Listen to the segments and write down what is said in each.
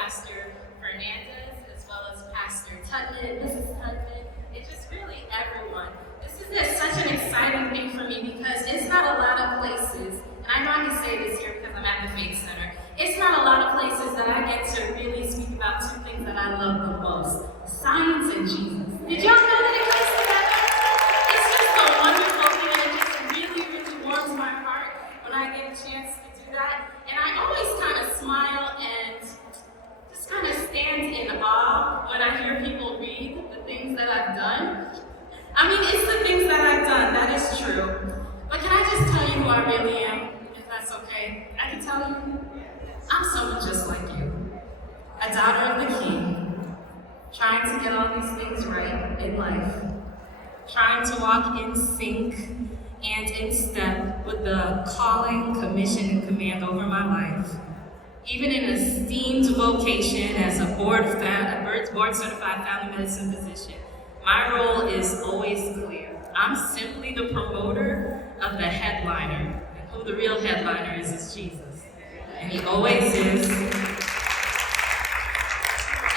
Pastor Fernandez, as well as Pastor Tutman, Mrs. Tutman, and just really everyone. This is such an exciting thing for me because it's not a lot of places, and I know I can say this here because I'm at the Faith Center, it's not a lot of places that I get to really speak about two things that I love the most, science and Jesus. Did y'all know that it comes together? It's just a wonderful thing, and it just really, really warms my heart when I get a chance to do that. And I always kind of smile and just kind of stand in awe when I hear people read the things that I've done. I mean, it's the things that I've done, that is true. But can I just tell you who I really am, if that's okay? I can tell you, I'm someone just like you. A daughter of the King, trying to get all these things right in life, trying to walk in sync and in step with the calling, commission, and command over my life. Even in an esteemed vocation as a board-certified family medicine physician, my role is always clear. I'm simply the promoter of the headliner, and who the real headliner is Jesus. And he always is.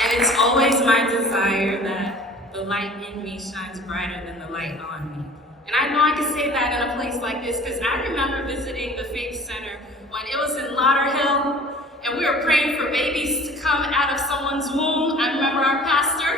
And it's always my desire that the light in me shines brighter than the light on me. And I know I can say that in a place like this because I remember visiting the Faith Center when it was in Lauderhill and we were praying for babies to come out of someone's womb. I remember our pastor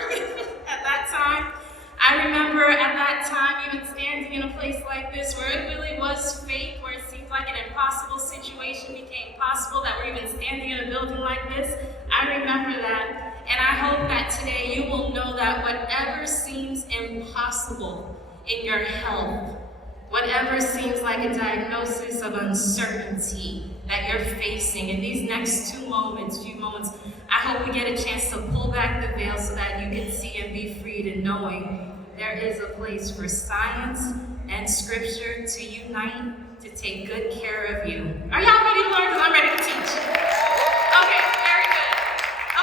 at that time. I remember at that time even standing in a place like this where it really was faith, where it seemed like an impossible situation became possible, that we're even standing in a building like this. I remember that. And I hope that today you will know that whatever seems impossible in your health, whatever seems like a diagnosis of uncertainty that you're facing in these next few moments, I hope we get a chance to pull back the veil so that you can see and be freed in knowing there is a place for science and scripture to unite to take good care of you. Are y'all ready to learn? Because I'm ready to teach. Okay, very good.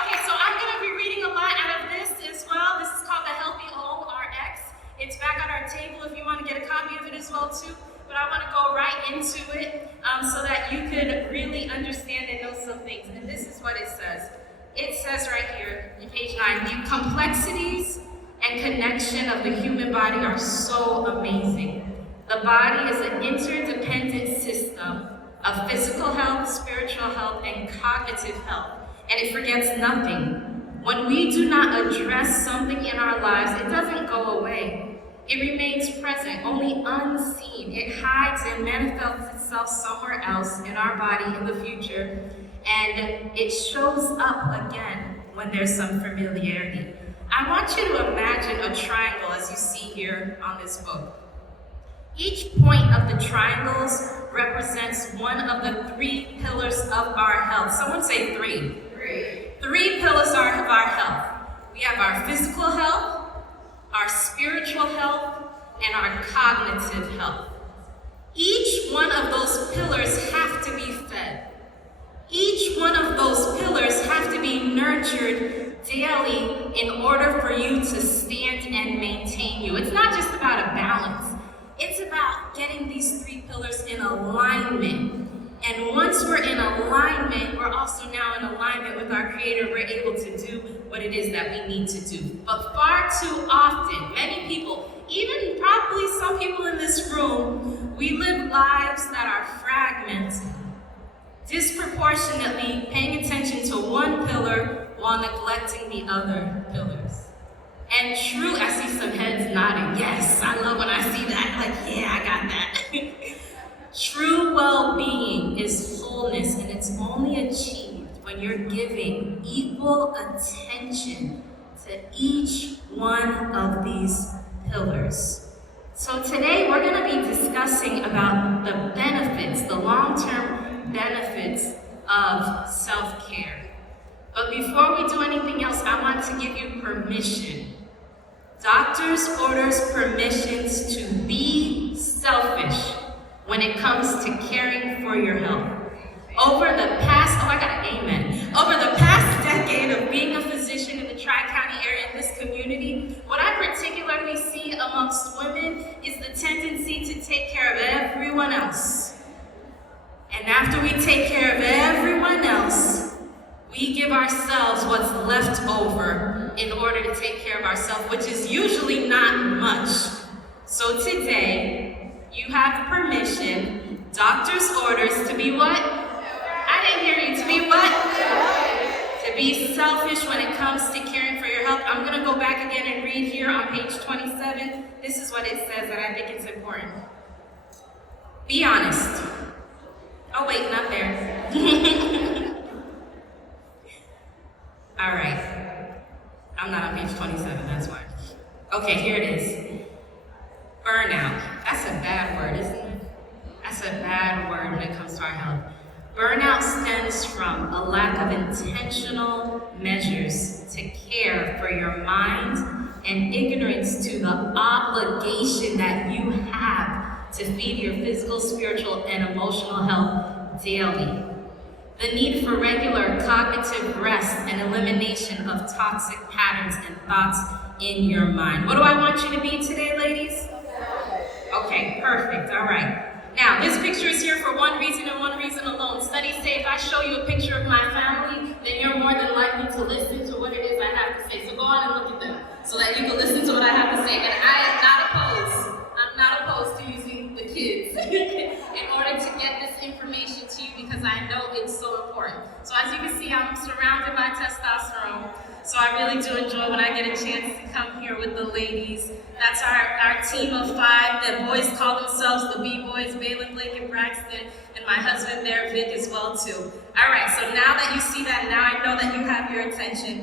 Okay, so I'm going to be reading a lot out of this as well. This is called the Healthy Home RX. It's back on our table if you want to get a copy of it as well too. But I want to go right into it so that you could really understand and know some things. And this is what it says. It says right here in page 9, the complexities and connection of the human body are so amazing. The body is an interdependent system of physical health, spiritual health, and cognitive health. And it forgets nothing. When we do not address something in our lives, it doesn't go away. It remains present, only unseen. It hides and manifests itself somewhere else in our body in the future, and it shows up again when there's some familiarity. I want you to imagine a triangle as you see here on this book. Each point of the triangles represents one of the 3 pillars of our health. Someone say 3. 3 pillars of our health. We have our physical health, our spiritual health, and our cognitive health. Each one of those pillars have to be fed. Each one of those pillars have to be nurtured daily in order for you to stand and maintain you. It's not just about a balance. It's about getting these 3 pillars in alignment. And once we're in alignment, we're also now in alignment with our Creator. We're able to do what it is that we need to do. But far too often, many people, even probably some people in this room, we live lives that are fragmented, disproportionately paying attention to one pillar while neglecting the other pillars. And true, I see some heads nodding. Yes, I love when I see that. Like, yeah, I got that. True well-being is wholeness, and it's only achieved when you're giving equal attention to each one of these pillars. So today we're going to be discussing about the benefits, the long-term benefits of self-care. But before we do anything else, I want to give you permission. Doctors orders permissions to be selfish when it comes to caring for your health. Over the past decade of being a physician in the Tri-County area in this community, what I particularly see amongst women is the tendency to take care of everyone else. And after we take care of everyone else, We give ourselves what's left over in order to take care of ourselves, which is usually not much. So today, you have permission, doctor's orders to be what? I didn't hear you. To be what? To be selfish when it comes to caring for your health. I'm going to go back again and read here on page 27. This is what it says, and I think it's important. Be honest. Oh, wait, not there. All right. I'm not on page 27, that's why. Okay, here it is. Burnout. That's a bad word, isn't it? That's a bad word when it comes to our health. Burnout stems from a lack of intentional measures to care for your mind and ignorance to the obligation that you have to feed your physical, spiritual, and emotional health daily. The need for regular cognitive rest and elimination of toxic patterns and thoughts in your mind. What do I want you to be today, ladies? Okay, perfect. All right. Now, this picture is here for one reason and one reason alone. Studies say if I show you a picture of my family, then you're more than likely to listen to what it is I have to say. So go on and look at them so that you can listen to what I have to say. And I'm not opposed to using the kids in order to get this information to you because I know it's so important. So as you can see, I'm surrounded by testosterone. So I really do enjoy when I get a chance to come here with the ladies. That's our team of 5. The boys call themselves the B-Boys, Balin, Blake, and Braxton, and my husband there, Vic, as well too. All right, so now that you see that, now I know that you have your attention.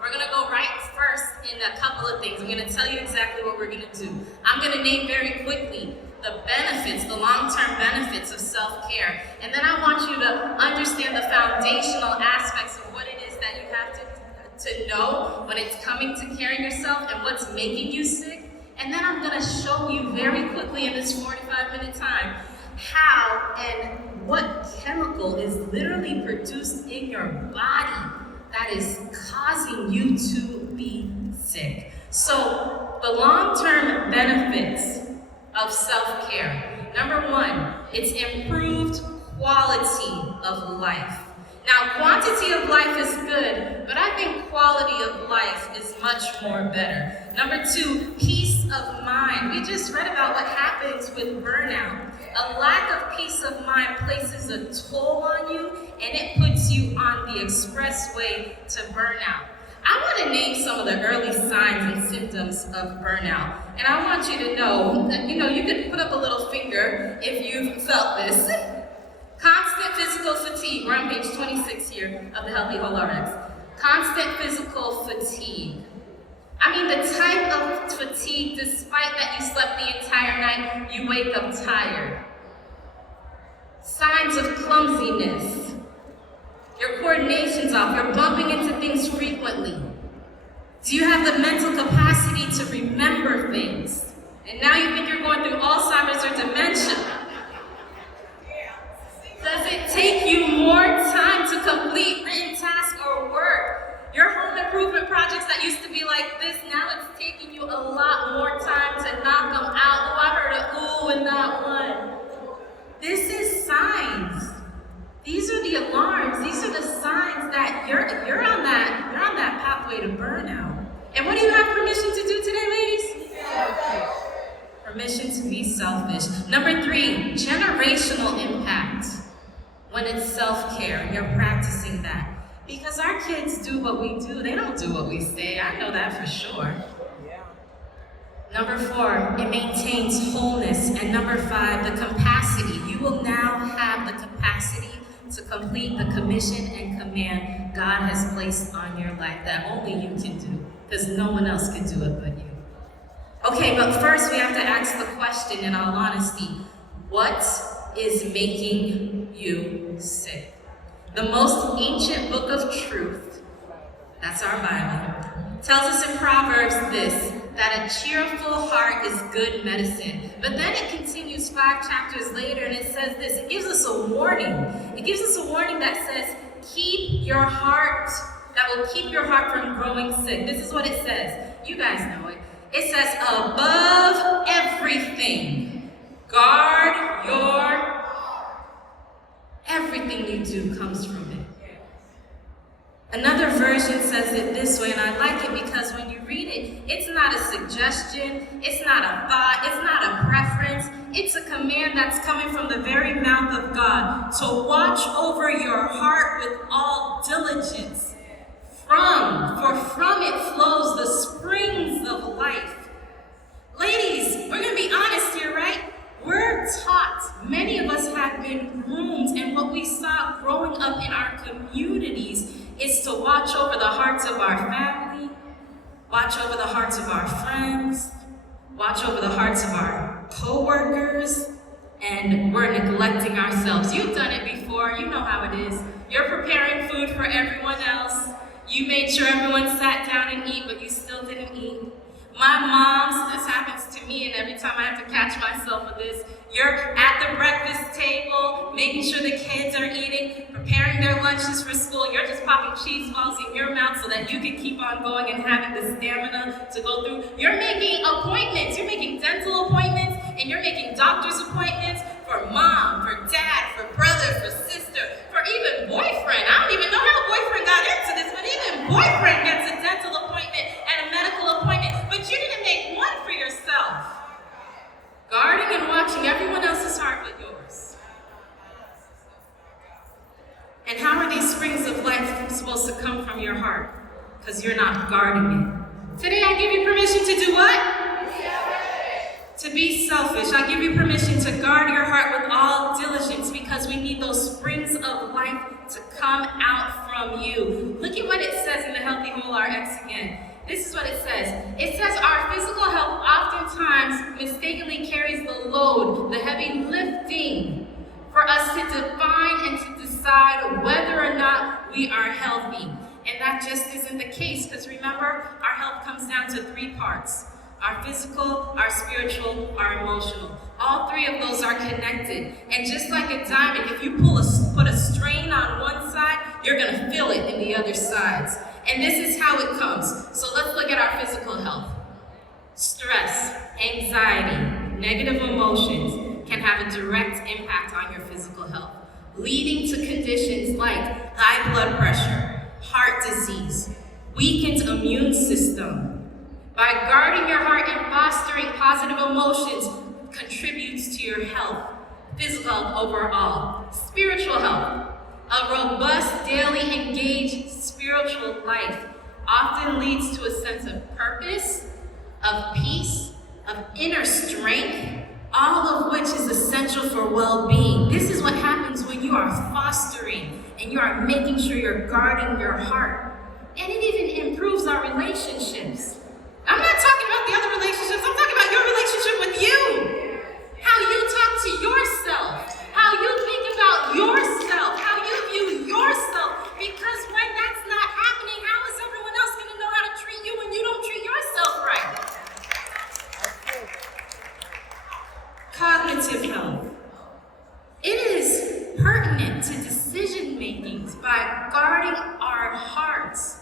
We're gonna go right first in a couple of things. I'm gonna tell you exactly what we're gonna do. I'm gonna name very quickly the benefits, the long-term benefits of self-care. And then I want you to understand the foundational aspects of what it is that you have to know when it's coming to caring yourself and what's making you sick. And then I'm gonna show you very quickly in this 45-minute time how and what chemical is literally produced in your body that is causing you to be sick. So the long-term benefits of self-care. Number 1, it's improved quality of life. Now, quantity of life is good, but I think quality of life is much more better. Number 2, peace of mind. We just read about what happens with burnout. A lack of peace of mind places a toll on you, and it puts you on the expressway to burnout. I want to name some of the early signs and symptoms of burnout. And I want you to know that, you can put up a little finger if you've felt this. Constant physical fatigue. We're on page 26 here of the Healthy Whole RX. Constant physical fatigue. I mean, the type of fatigue, despite that you slept the entire night, you wake up tired. Signs of clumsiness. Your coordination's off. You're bumping into things frequently. Do you have the mental capacity to remember things? And now you think you're going through Alzheimer's or dementia. Does it take you more time to complete written tasks or work? Your home improvement projects that used to be like this, now it's taking you a lot more time to knock them out. Oh, I heard an ooh in that one. This is signs. These are the alarms. These are the signs that you're on that pathway to burnout. And what do you have permission to do today, ladies? Selfish. Permission to be selfish. Number 3, generational impact. When it's self-care and you're practicing that. Because our kids do what we do, they don't do what we say. I know that for sure. Yeah. Number 4, it maintains wholeness. And number 5, the capacity. You will now have the capacity to complete the commission and command God has placed on your life that only you can do. Because no one else can do it but you. Okay, but first we have to ask the question in all honesty. What is making you sick? The most ancient book of truth, that's our Bible, tells us in Proverbs this, that a cheerful heart is good medicine. But then it continues 5 chapters later and it says this, it gives us a warning. It gives us a warning that says, keep your heart, that will keep your heart from growing sick. This is what it says. You guys know it. It says, above everything, guard your heart. Everything you do comes from it. Another version says it this way, and I like it because when you read it, it's not a suggestion, it's not a thought, it's not a preference, it's a command that's coming from the very mouth of God. To watch over your heart with all diligence. For from it flows the springs of life. Ladies, we're going to be honest here, right? We're taught, many of us have been groomed, and what we saw growing up in our communities is to watch over the hearts of our family, watch over the hearts of our friends, watch over the hearts of our co-workers, and we're neglecting ourselves. You've done it before, you know how it is. You're preparing food for everyone else. You made sure everyone sat down and eat, but you still didn't eat. My mom, this happens to me, and every time I have to catch myself with this, you're at the breakfast table, making sure the kids are eating, preparing their lunches for school. You're just popping cheese balls in your mouth so that you can keep on going and having the stamina to go through. You're making appointments. You're making dental appointments, and you're making doctor's appointments for mom, for dad, for brother, for sister, for even boyfriend. I don't even know how boyfriend got into this, but even boyfriend gets a dental appointment and a medical appointment. But you didn't make one for yourself. Guarding and watching everyone else's heart but yours. And how are these springs of life supposed to come from your heart? Because you're not guarding it. Today I give you permission to do what? To be selfish. I give you permission to guard your heart with all diligence, because we need those springs of life to come out from you. Look at what it says in the Healthy Whole RX again. This is what it says. It says our physical health oftentimes mistakenly carries the load, the heavy lifting, for us to define and to decide whether or not we are healthy. And that just isn't the case, because remember, our health comes down to three parts. Our physical, our spiritual, our emotional. All three of those are connected. And just like a diamond, if you put a strain on one side, you're going to feel it in the other sides. And this is how it comes. So let's look at our physical health. Stress, anxiety, negative emotions can have a direct impact on your physical health, leading to conditions like high blood pressure, heart disease, weakened immune system. By guarding your heart and fostering positive emotions contributes to your health, physical health overall, spiritual health. A robust, daily engaged spiritual life often leads to a sense of purpose, of peace, of inner strength, all of which is essential for well-being. This is what happens when you are fostering and you are making sure you're guarding your heart. And it even improves our relationships. I'm not talking about the other relationships, I'm talking about your relationship with you. How you talk to yourself, how you think about yourself, how you view yourself. Because when that's not happening, how is everyone else going to know how to treat you when you don't treat yourself right? Cognitive health. It is pertinent to decision making by guarding our hearts.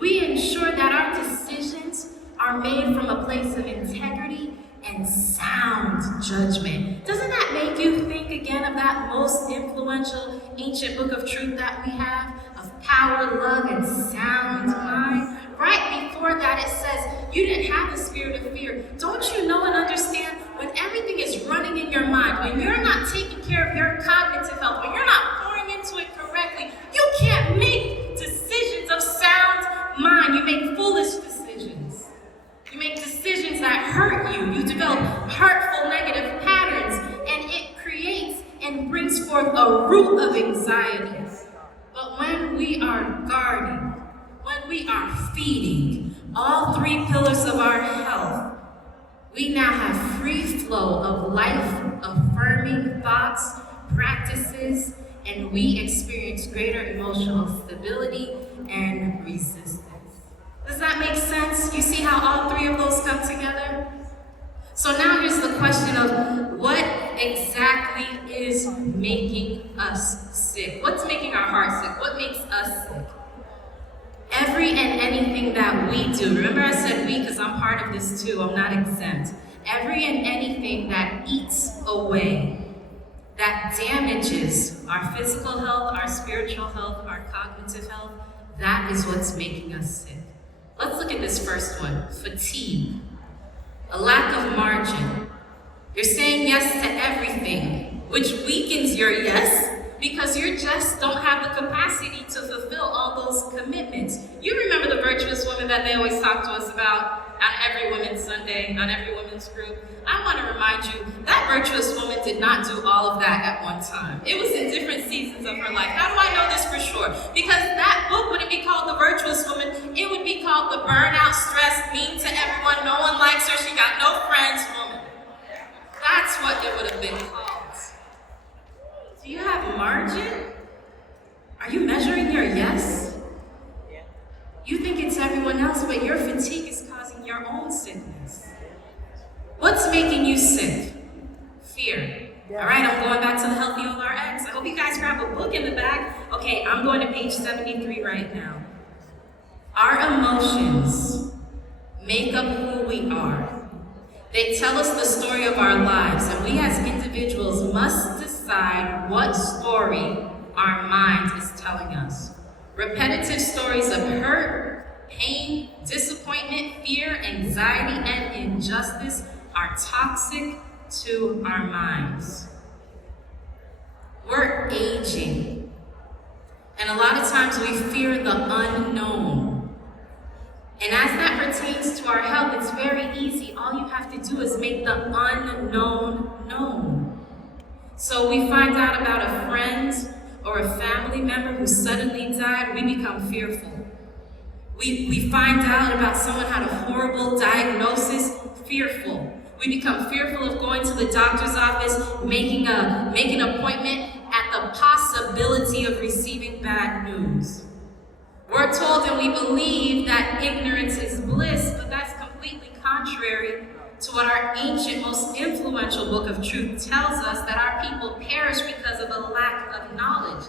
We ensure that our decisions are made from a place of integrity and sound judgment. Doesn't that make you think again of that most influential ancient book of truth that we have, of power, love, and sound mind? Right before that it says, you didn't have the spirit of fear. Don't you know and understand, when everything is running in your mind, when you're not taking care of your cognitive health, when you're not pouring into it correctly, you can't make decisions of sound mind. You make foolish decisions. You make decisions that hurt you. You develop hurtful, negative patterns, and it creates and brings forth a root of anxiety. But when we are guarding, when we are feeding all three pillars of our health, we now have free flow of life-affirming thoughts, practices, and we experience greater emotional stability and resistance. Does that make sense? You see how all three of those come together? So now here's the question of what exactly is making us sick? What's making our heart sick? What makes us sick? Every and anything that we do, remember I said we because I'm part of this too, I'm not exempt. Every and anything that eats away, that damages our physical health, our spiritual health, our cognitive health, That is what's making us sick. Let's look at this first one, fatigue. A lack of margin. You're saying yes to everything, which weakens your yes because you just don't have the capacity to fulfill all those commitments. You remember the virtuous woman that they always talk to us about on every Women's Sunday, on every women's group? I want to remind you, that virtuous woman did not do all of that at one time. It was in different seasons of her life. How do I know this for sure? Because that book wouldn't be called The Virtuous Woman, it would be called The Burnout, Stressed, Mean to Everyone, No One Likes Her, She Got No Friends Woman. That's what it would have been called. Do you have margin? Are you measuring your yes? You think it's everyone else, but your fatigue is causing your own sickness. What's making you sick? Fear. All right, I'm going back to the Healthy ORX. I hope you guys grab a book in the back. Okay, I'm going to page 73 right now. Our emotions make up who we are. They tell us the story of our lives, and we as individuals must decide what story our mind is telling us. Repetitive stories of hurt, pain, disappointment, fear, anxiety, and injustice are toxic to our minds. We're aging, and a lot of times we fear the unknown. And as that pertains to our health, it's very easy. All you have to do is make the unknown known. So we find out about a friend or a family member who suddenly died, we become fearful. We find out about someone had a horrible diagnosis, fearful. We become fearful of going to the doctor's office, making an appointment at the possibility of receiving bad news. We're told and we believe that ignorance is bliss, but that's completely contrary to what our ancient, most influential book of truth tells us, that our people perish because of a lack of knowledge.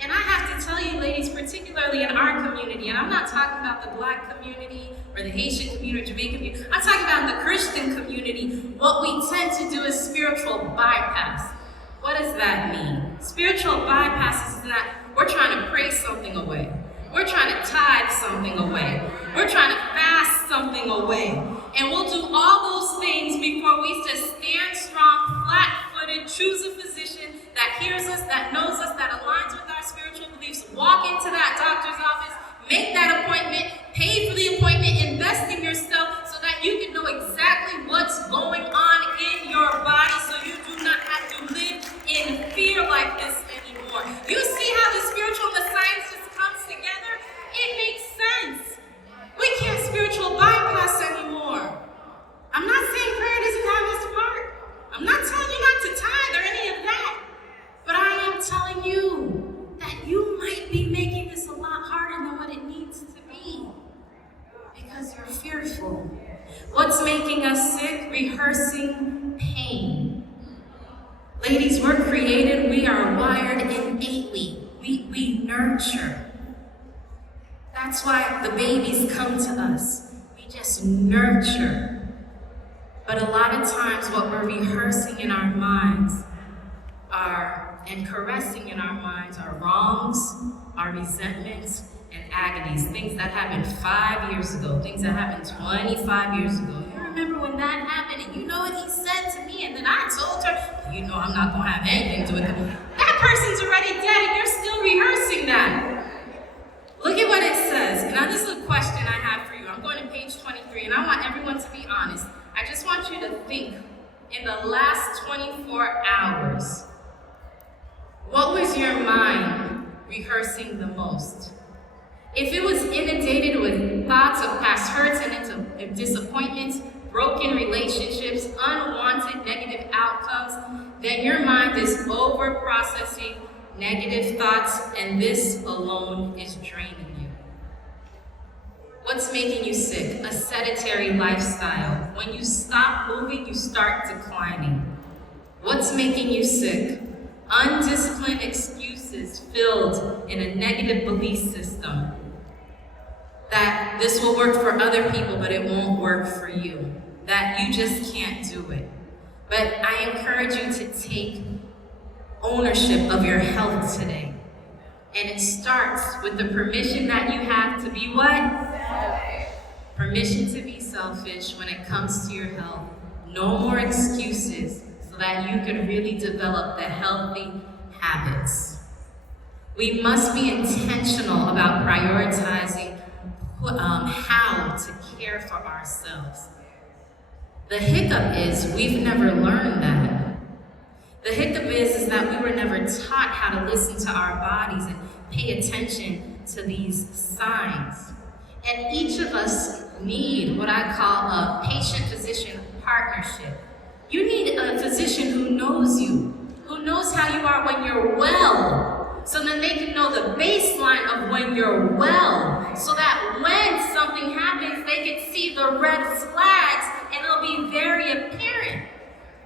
And I have to tell you, ladies, particularly in our community, and I'm not talking about the Black community or the Haitian community or Jamaican community, I'm talking about the Christian community. What we tend to do is spiritual bypass. What does that mean? Spiritual bypass is that we're trying to pray something away. We're trying to tithe something away. We're trying to fast something away. And we'll do all those things before we just stand strong, flat-footed, choose a physician that hears us, that knows us, that aligns with our spiritual beliefs, walk into that doctor's office, make that appointment, pay for the appointment, invest in yourself so that you can know exactly what's going on in your body so you do not have to live in fear like this anymore. You see how the spiritual and the science just comes together? It makes sense. We can't spiritual bypass anymore. I'm not saying prayer doesn't have its part. I'm not telling you not to tithe or any of that. But I am telling you that you might be making this a lot harder than what it needs to be because you're fearful. What's making us sick? Rehearsing pain. Ladies, we're created, we are wired innately. We nurture. That's why the babies come to us. We just nurture. But a lot of times what we're rehearsing in our minds and caressing in our minds are wrongs, our resentments, and agonies. Things that happened 5 years ago, things that happened 25 years ago. You remember when that happened and you know what he said to me, and then I told her, you know I'm not going to have anything to do with it. That person's already dead and you're still rehearsing that. Look at what it says. Now this is a question I have for you. I'm going to page 23 and I want everyone to be honest. I just want you to think, in the last 24 hours, what was your mind rehearsing the most? If it was inundated with thoughts of past hurts and disappointments, broken relationships, unwanted negative outcomes, then your mind is over-processing negative thoughts, and this alone is draining you. What's making you sick? A sedentary lifestyle. When you stop moving, you start declining. What's making you sick? Undisciplined excuses filled in a negative belief system that this will work for other people, but it won't work for you. That you just can't do it. But I encourage you to take ownership of your health today And it starts with the permission that you have to be what? Permission to be selfish when it comes to your health. No more excuses so that you can really develop the healthy habits. We must be intentional about prioritizing how to care for ourselves. The hiccup is we've never learned that. The hiccup is that we were never taught how to listen to our bodies and pay attention to these signs. And each of us need what I call a patient-physician partnership. You need a physician who knows you, who knows how you are when you're well, so then they can know the baseline of when you're well, so that when something happens, they can see the red flags and it'll be very apparent.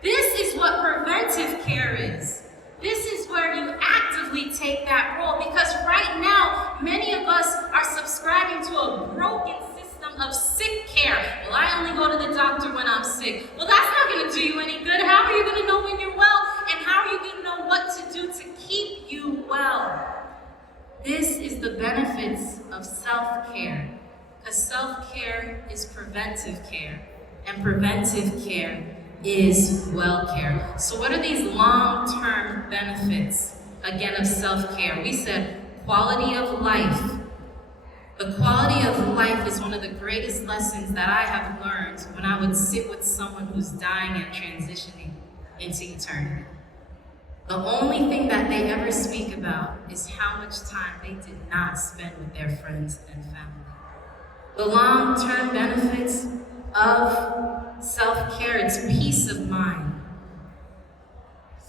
This is what preventive care is. This is where you actively take that role, because right now, many of us are subscribing to a broken system of sick care. Well, I only go to the doctor when I'm sick. Well, that's not going to do you any good. How are you going to know when you're well? And how are you going to know what to do to keep you well? This is the benefits of self-care, because self-care is preventive care, and preventive care is well care. So what are these long-term benefits, again, of self-care? We said quality of life. The quality of life is one of the greatest lessons that I have learned when I would sit with someone who's dying and transitioning into eternity. The only thing that they ever speak about is how much time they did not spend with their friends and family. The long-term benefits of self-care, it's peace of mind.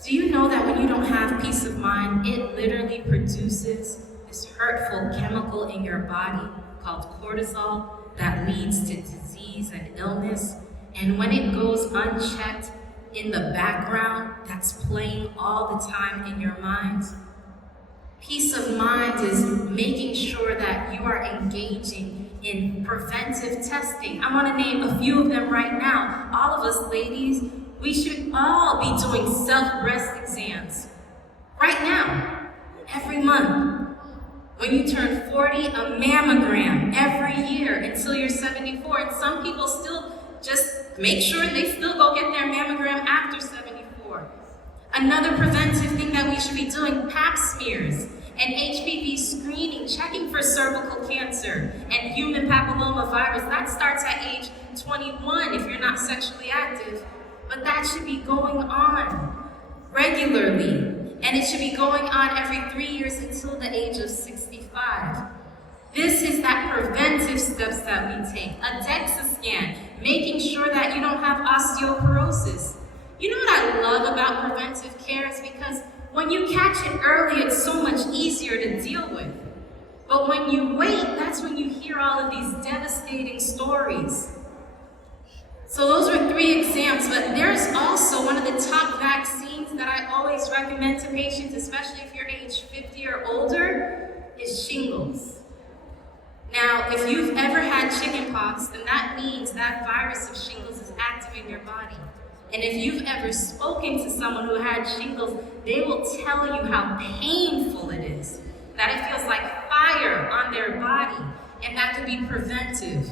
Do you know that when you don't have peace of mind, it literally produces this hurtful chemical in your body called cortisol that leads to disease and illness? And when it goes unchecked in the background, that's playing all the time in your mind. Peace of mind is making sure that you are engaging in preventive testing. I want to name a few of them right now. All of us ladies, we should all be doing self-breast exams right now, every month. When you turn 40, a mammogram every year until you're 74. And some people still just make sure they still go get their mammogram after 74. Another preventive thing that we should be doing, pap smears and HPV screening, checking for cervical cancer and human papillomavirus. That starts at age 21 if you're not sexually active. But that should be going on regularly. And it should be going on every 3 years until the age of 65. This is that preventive steps that we take. A DEXA scan, making sure that you don't have osteoporosis. You know what I love about preventive care is because when you catch it early, it's so much easier to deal with. But when you wait, that's when you hear all of these devastating stories. So those are 3 exams, but there's also one of the top vaccines that I always recommend to patients, especially if you're age 50 or older, is shingles. Now, if you've ever had chickenpox, then that means that virus of shingles is active in your body. And if you've ever spoken to someone who had shingles, they will tell you how painful it is, that it feels like fire on their body, and that could be prevented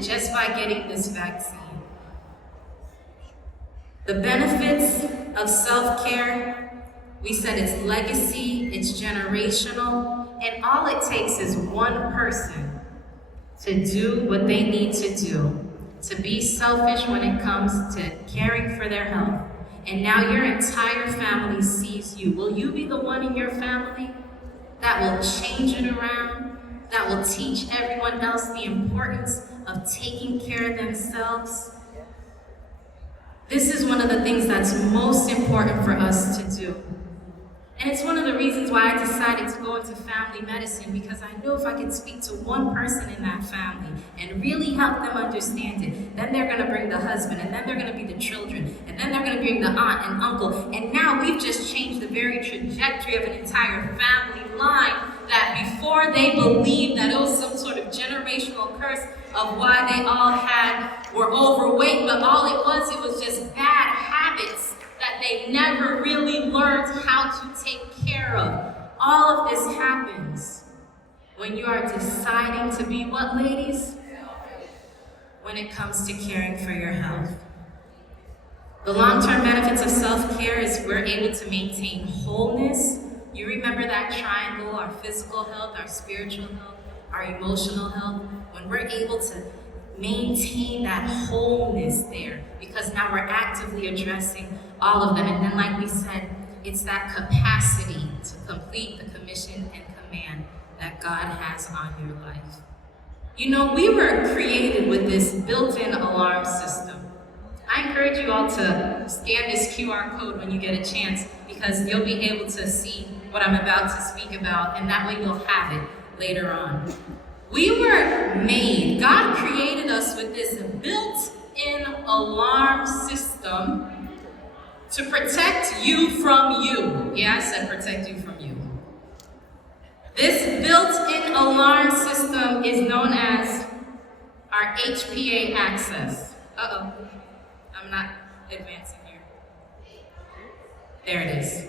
just by getting this vaccine. The benefits of self-care, we said it's legacy, it's generational, and all it takes is one person to do what they need to do, to be selfish when it comes to caring for their health. And now your entire family sees you. Will you be the one in your family that will change it around, that will teach everyone else the importance of taking care of themselves? This is one of the things that's most important for us to do. And it's one of the reasons why I decided to go into family medicine, because I know if I can speak to one person in that family and really help them understand it, then they're going to bring the husband, and then they're going to be the children, and then they're going to bring the aunt and uncle. And now we've just changed the very trajectory of an entire family line that before they believed that it was some sort of generational curse of why they all were overweight, but all it was just bad habits that they never really learned how to take care of. All of this happens when you are deciding to be what, ladies? When it comes to caring for your health. The long-term benefits of self-care is we're able to maintain wholeness. You remember that triangle, our physical health, our spiritual health, our emotional health? When we're able to maintain that wholeness there, because now we're actively addressing all of them. And then, like we said, it's that capacity to complete the commission and command that God has on your life. You know, we were created with this built-in alarm system. I encourage you all to scan this QR code when you get a chance, because you'll be able to see what I'm about to speak about, and that way you'll have it later on. We were made, God created us with this built-in alarm system to protect you from you. Yeah, I said protect you from you. This built-in alarm system is known as our HPA access. Uh-oh. I'm not advancing here. There it is.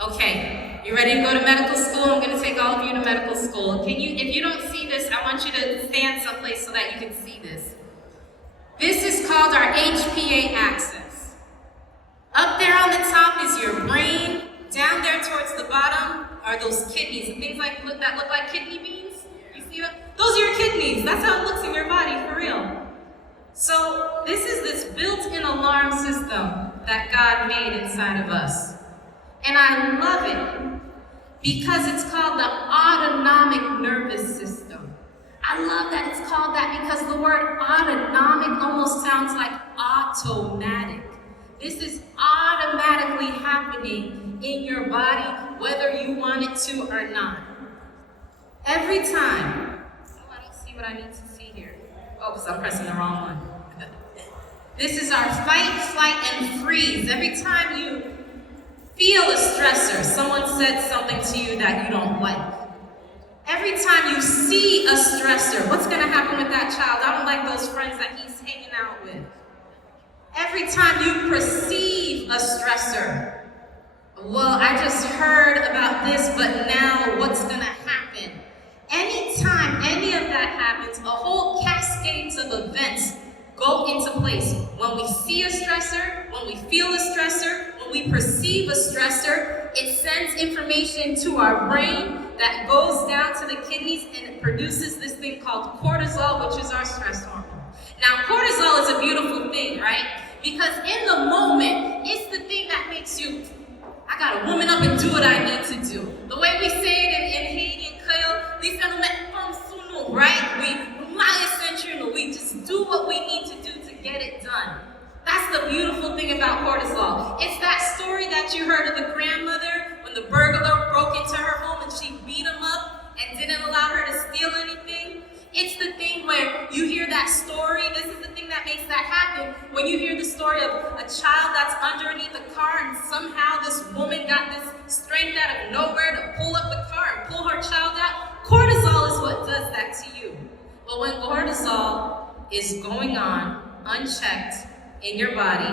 Okay, you ready to go to medical school? I'm going to take all of you to medical school. If you don't see this, I want you to stand someplace so that you can see this. This is called our HPA axis. Up there on the top is your brain. Down there towards the bottom are those kidneys, things that look like kidney beans. You see them? Those are your kidneys. That's how it looks in your body, for real. So this is this built-in alarm system that God made inside of us. And I love it because it's called the autonomic nervous system. I love that it's called that because the word autonomic almost sounds like automatic. This is automatically happening in your body, whether you want it to or not. Every time, I don't see what I need to see here. Oh, because I'm pressing the wrong one. This is our fight, flight, and freeze. Every time you feel a stressor, someone said something to you that you don't like. Every time you see a stressor, what's going to happen with that child? I don't like those friends that he's hanging out with. Every time you perceive a stressor, well, I just heard about this, but now what's going to happen? Anytime any of that happens, a whole cascade of events go into place. When we see a stressor, when we feel a stressor, when we perceive a stressor, it sends information to our brain that goes down to the kidneys and it produces this thing called cortisol, which is our stress hormone. Now, cortisol is a beautiful thing, right? Because in the moment, it's the thing that makes you, I gotta woman up and do what I need to do. The way we say it in Haiti and Creole, right? We just do what we need to do to get it done. That's the beautiful thing about cortisol. It's that story that you heard of the grandmother when the burglar broke into her home and she beat him up and didn't allow her to steal anything. It's the thing where you hear that story. This is the thing that makes that happen. When you hear the story of a child that's underneath a car and somehow this woman got this strength out of nowhere to pull up the car and pull her child out. Cortisol is what does that to you. But when cortisol is going on unchecked in your body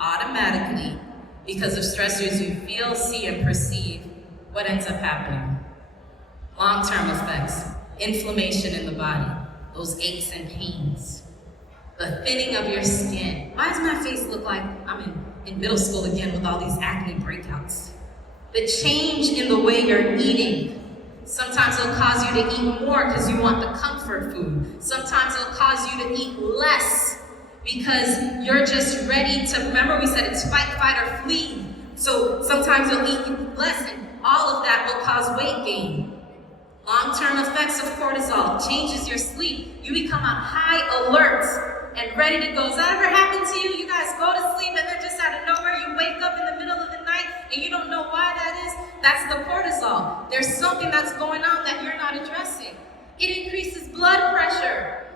automatically because of stressors you feel, see, and perceive, what ends up happening? Long-term effects. Inflammation in the body, those aches and pains, the thinning of your skin. Why does my face look like I'm in middle school again with all these acne breakouts? The change in the way you're eating. Sometimes it'll cause you to eat more because you want the comfort food. Sometimes it'll cause you to eat less because you're just ready to, remember we said it's fight, fight, or flee. So sometimes you'll eat less and all of that will cause weight gain. Long-term effects of cortisol changes your sleep. You become on high alert and ready to go. Has that ever happened to you? You guys go to sleep and then just out of nowhere you wake up in the middle of the night and you don't know why that is? That's the cortisol. There's something that's going on that you're not addressing. It increases blood pressure.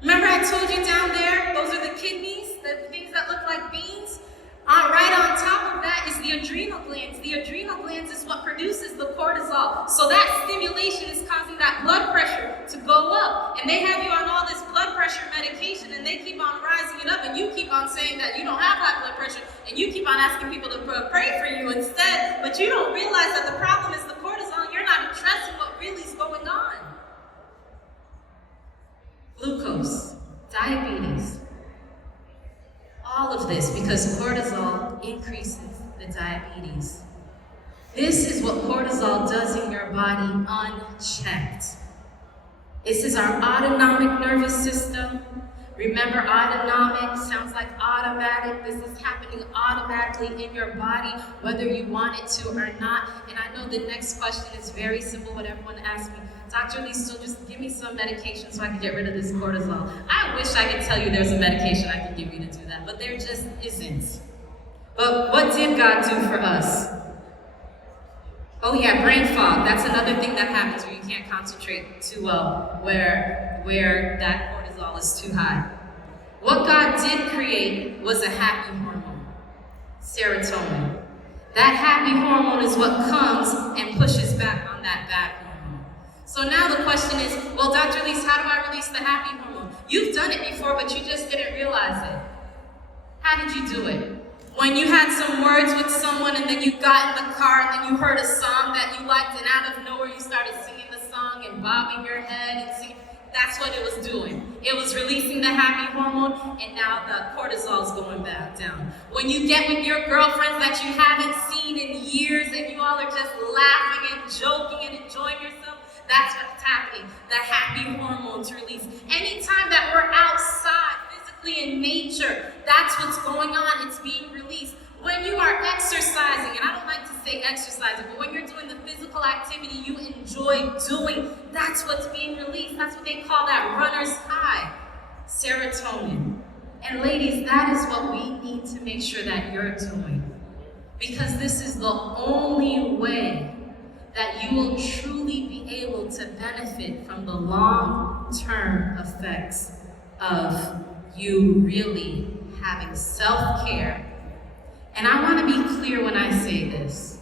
Remember I told you down there, those are the kidneys, the things that look like beans? Right on top of that is the adrenal glands. The adrenal glands is what produces the cortisol. So that stimulation is causing that blood pressure to go up. And they have you on all this blood pressure pressure medication and they keep on rising it up, and you keep on saying that you don't have high blood pressure, and you keep on asking people to pray for you instead, but you don't realize that the problem is the cortisol, and you're not addressing what really is going on. Glucose, diabetes, all of this because cortisol increases the diabetes. This is what cortisol does in your body unchecked. This is our autonomic nervous system. Remember, autonomic sounds like automatic. This is happening automatically in your body, whether you want it to or not. And I know the next question is very simple, what everyone asks me. Dr. Elisee, just give me some medication so I can get rid of this cortisol. I wish I could tell you there's a medication I can give you to do that, but there just isn't. But what did God do for us? Oh yeah, brain fog. That's another thing that happens where you can't concentrate too well, where that cortisol is too high. What God did create was a happy hormone, serotonin. That happy hormone is what comes and pushes back on that bad hormone. So now the question is, well, Dr. Elisee, how do I release the happy hormone? You've done it before, but you just didn't realize it. How did you do it? When you had some words with someone and then you got in the car and then you heard a song that you liked and out of nowhere you started singing the song and bobbing your head and singing. That's what it was doing. It was releasing the happy hormone, and now the cortisol is going back down. When you get with your girlfriends that you haven't seen in years and you all are just laughing and joking and enjoying yourself, that's what's happening. The happy hormones release. Anytime that we're outside, in nature, that's what's going on. It's being released. When you are exercising, and I don't like to say exercising, but when you're doing the physical activity you enjoy doing, that's what's being released. That's what they call that runner's high, serotonin. And ladies, that is what we need to make sure that you're doing, because this is the only way that you will truly be able to benefit from the long-term effects of you really having self-care. And I want to be clear when I say this.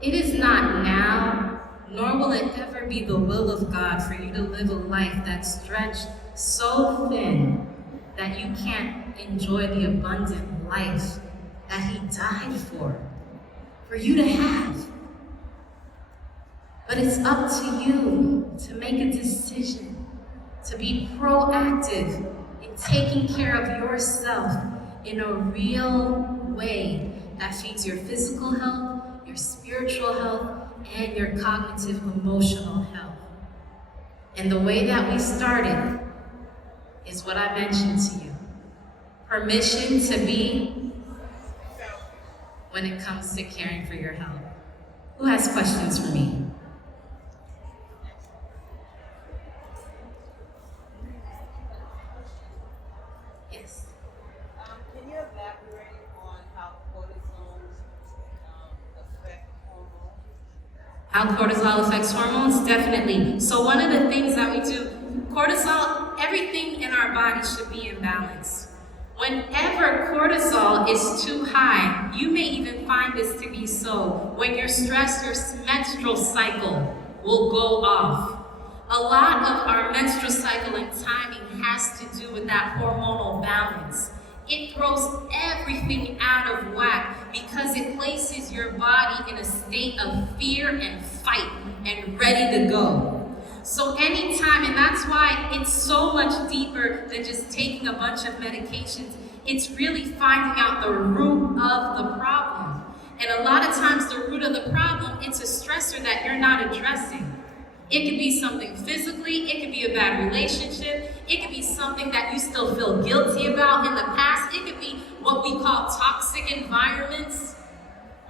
It is not now, nor will it ever be the will of God for you to live a life that's stretched so thin that you can't enjoy the abundant life that He died for you to have. But it's up to you to make a decision, to be proactive in taking care of yourself in a real way that feeds your physical health, your spiritual health, and your cognitive, emotional health. And the way that we started is what I mentioned to you. Permission to be when it comes to caring for your health. Who has questions for me? How cortisol affects hormones? Definitely. So one of the things that we do, cortisol, everything in our body should be in balance. Whenever cortisol is too high, you may even find this to be so. When you're stressed, your menstrual cycle will go off. A lot of our menstrual cycle and timing has to do with that hormonal balance. It throws everything out of whack because it places your body in a state of fear and fight and ready to go. So anytime, and that's why it's so much deeper than just taking a bunch of medications. It's really finding out the root of the problem. And a lot of times the root of the problem, it's a stressor that you're not addressing. It could be something physically, it could be a bad relationship, it could be something that you still feel guilty about in the past, it could be what we call toxic environments.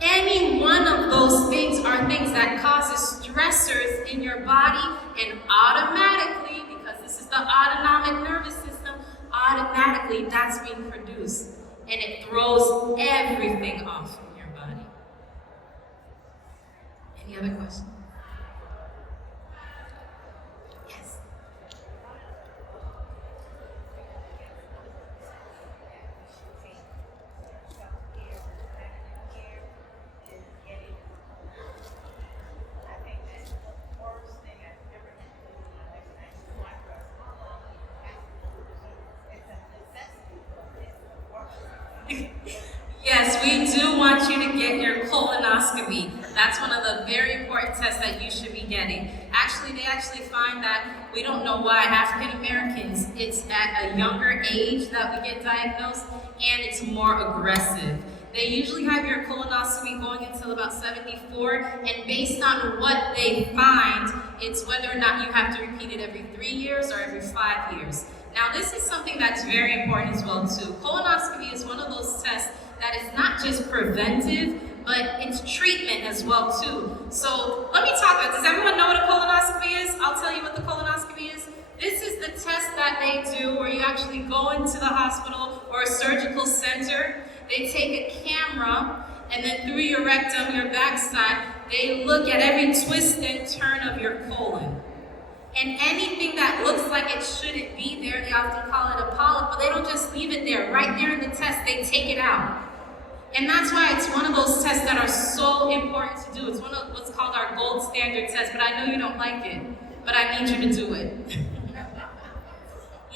Any one of those things are things that causes stressors in your body, and automatically, because this is the autonomic nervous system, automatically that's being produced, and it throws everything off in your body. Any other questions? want you to get your colonoscopy. That's one of the very important tests that you should be getting. Actually, they find that, we don't know why, African Americans, it's at a younger age that we get diagnosed, and it's more aggressive. They usually have your colonoscopy going until about 74, and based on what they find, it's whether or not you have to repeat it every 3 years or every 5 years. Now, this is something that's very important as well, too. Colonoscopy is one of those tests that is not just preventive, but it's treatment as well, too. So let me talk about, does everyone know what a colonoscopy is? I'll tell you what the colonoscopy is. This is the test that they do where you actually go into the hospital or a surgical center. They take a camera, and then through your rectum, your backside, they look at every twist and turn of your colon. And anything that looks like it shouldn't be there, they often call it a polyp, but they don't just leave it there. Right there in the test, they take it out. And that's why it's one of those tests that are so important to do. It's one of what's called our gold standard test, but I know you don't like it, but I need you to do it.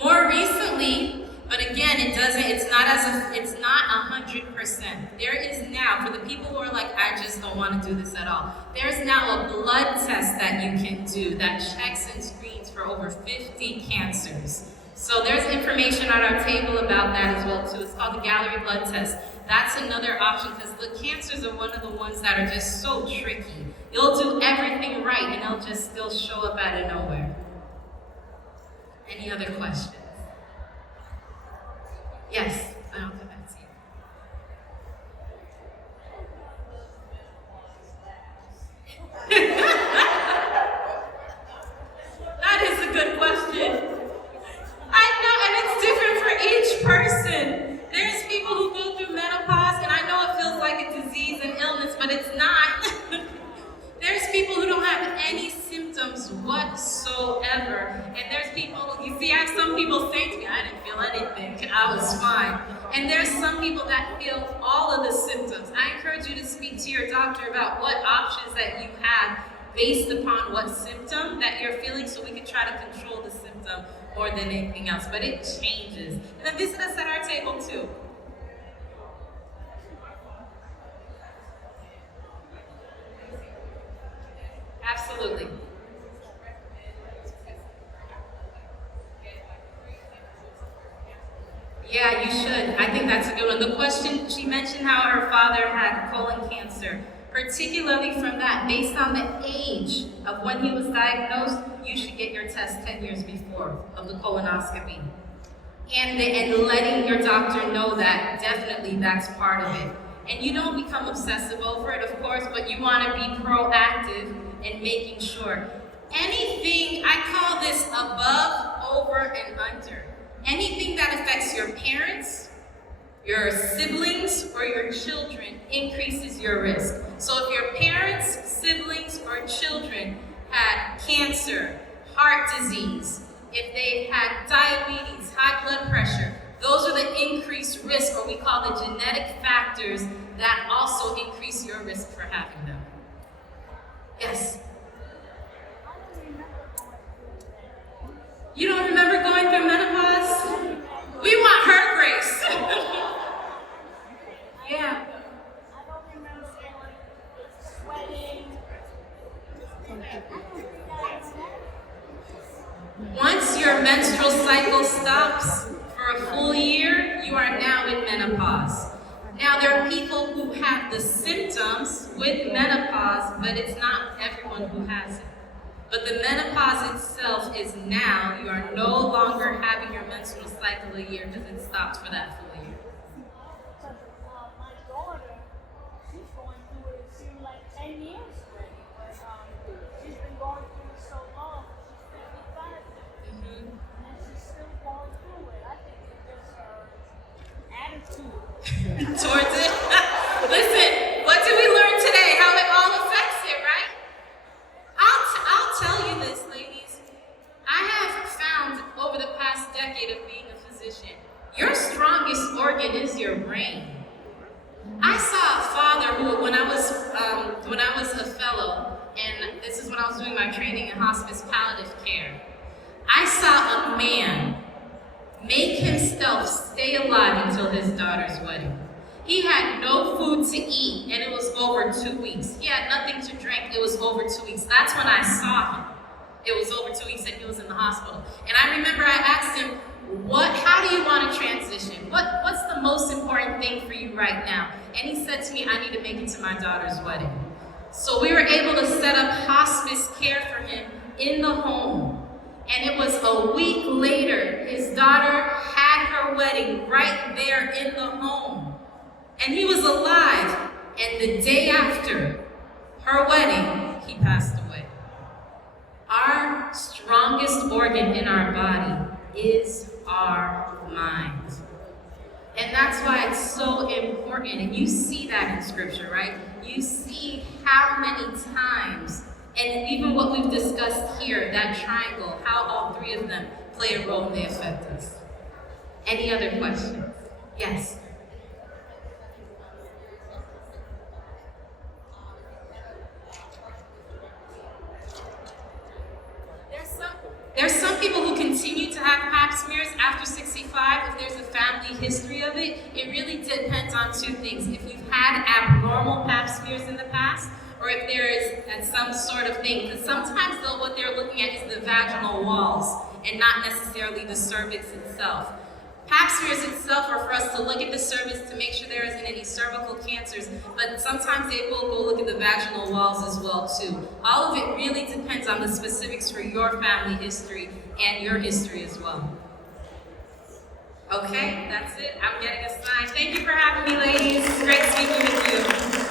More recently, but again, it's not 100%. There is now, for the people who are like, I just don't want to do this at all, there's now a blood test that you can do that checks and screens for over 50 cancers. So there's information on our table about that as well too. It's called the Gallery blood test. That's another option because the cancers are one of the ones that are just so tricky. You'll do everything right and they'll just still show up out of nowhere. Any other questions? Yes, I'll come back to you. That is a good question. I know, and it's different for each person. There's people who go through menopause, and I know it feels like a disease and illness, but it's not. There's people who don't have any symptoms whatsoever. And there's people, you see, I have some people say to me, I didn't feel anything, I was fine. And there's some people that feel all of the symptoms. I encourage you to speak to your doctor about what options that you have based upon what symptom that you're feeling so we can try to control the symptom more than anything else. But it changes. And then visit us at our table too. Absolutely. Yeah, you should. I think that's a good one. The question, she mentioned how her father had colon cancer. Particularly from that, based on the age of when he was diagnosed, you should get your test 10 years before of the colonoscopy. And letting your doctor know that definitely that's part of it. And you don't become obsessive over it, of course, but you want to be proactive in making sure. Anything, I call this above, over, and under. Anything that affects your parents, your siblings, or your children increases your risk. So if your parents, siblings, or children had cancer, heart disease, if they've had diabetes, high blood pressure, those are the increased risk, or we call the genetic factors that also increase your risk for having them. Yes? You don't remember going through menopause? We want her grace. Yeah. Once your menstrual cycle stops for a full year, you are now in menopause. Now, there are people who have the symptoms with menopause, but it's not everyone who has it. But the menopause itself is now, you are no longer having your menstrual cycle a year because it stops for that full year. My daughter, she's going through it, it seems like 10 years already, but she's been going through it so long, she's 55 and she's still going through it. I think it's just her attitude. Towards it? Listen, what did we learn today? How it all affects it, right? I'll tell you this, ladies. I have found over the past decade of being a physician, your strongest organ is your brain. I saw a father who, when I was a fellow, and this is when I was doing my training in hospice palliative care, I saw a man make himself stay alive until his daughter's wedding. He had no food to eat, and it was over 2 weeks. He had nothing to drink, it was over 2 weeks. That's when I saw him. It was over 2 weeks and he was in the hospital. And I remember I asked him, how do you want to transition? What's the most important thing for you right now? And he said to me, I need to make it to my daughter's wedding. So we were able to set up hospice care for him in the home. And it was a week later, his daughter had her wedding right there in the home. And he was alive. And the day after her wedding, he passed away. Our strongest organ in our body is our mind. And that's why it's so important. And you see that in scripture, right? You see how many times, and even what we've discussed here, that triangle, how all three of them play a role and they affect us. Any other questions? Yes. There's some people who continue to have pap smears after 65. If there's a family history of it, it really depends on two things. If you've had abnormal pap smears in the past, or if there is some sort of thing. Because sometimes though, what they're looking at is the vaginal walls and not necessarily the cervix itself. Pap smears itself are for us to look at the cervix to make sure there isn't any cervical cancers, but sometimes they will go look at the vaginal walls as well too. All of it really depends on the specifics for your family history and your history as well. Okay, that's it. I'm getting a sign. Thank you for having me, ladies. It's great speaking with you.